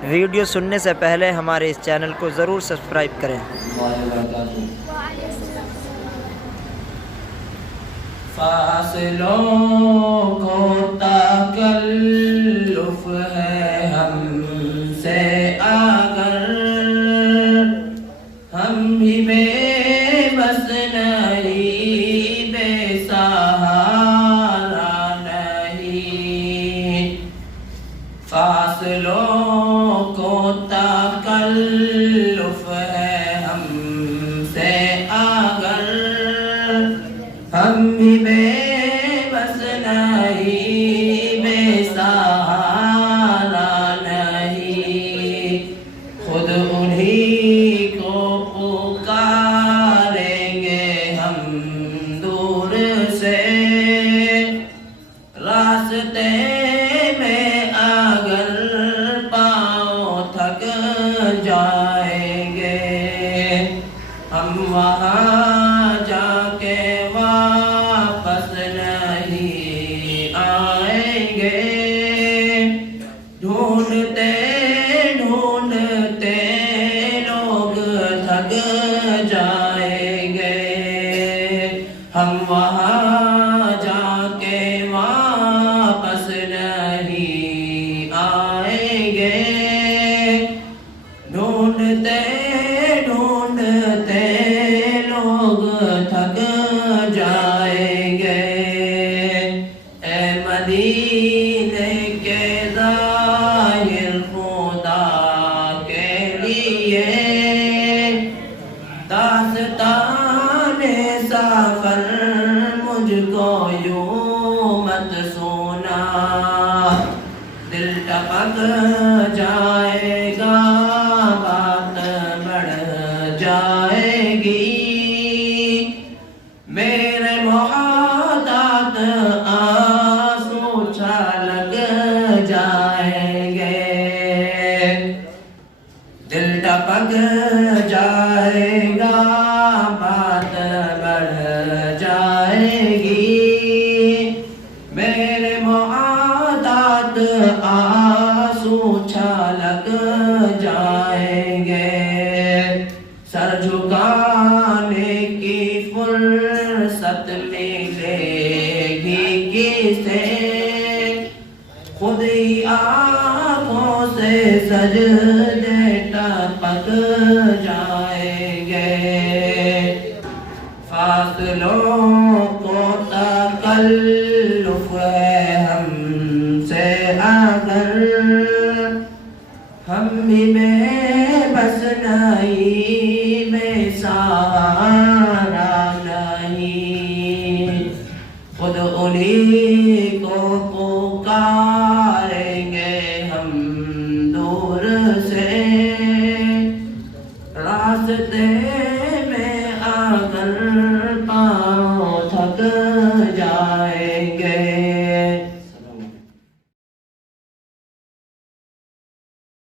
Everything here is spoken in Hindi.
वीडियो सुनने से पहले हमारे इस चैनल को ज़रूर सब्सक्राइब करें। फासलों को तकल्लुफ है हमसे अगर हम भी बेबस नहीं, बेसहारा नहीं। फासलों को तकल्लुफ है हमसे अगर हम भी बेबस नहीं, बेसहारा नहीं। खुद उन्हीं को पुकारेंगे हम दूर से, रास्ते में अगर पाँव थक जाएंगे, हम वहाँ जाके वापस नहीं आएंगे। ढूंढते ढूंढते लोग थक जाएंगे, हम वहाँ जाके वापस नहीं आएंगे। ढूंढते ढूंढते लोग थक जाएंगे। ए मदीने के ज़ाहिर खुदा के लिए दास्ताने सफर मुझको यूं मत सुना। दिल टपक जाएगा, बात बढ़ जाएगी। मेरे मोहब्बत आंसू छलक जाएंगे। दिल टपक जाएगा, बात बढ़ जाएगी। मेरे मोहब्बत आंसू छलक जाएंगे। सर झुकाने की फुर्सत मिलेगी किसे, खुद ही आँखों से सजदे टपक जाएंगे। फासलों को तकल्लुफ है हमसे अगर हम भी बेबस नहीं, बेसहारा नहीं। खुद उन्हीं को पुकारेंगे हम दूर से,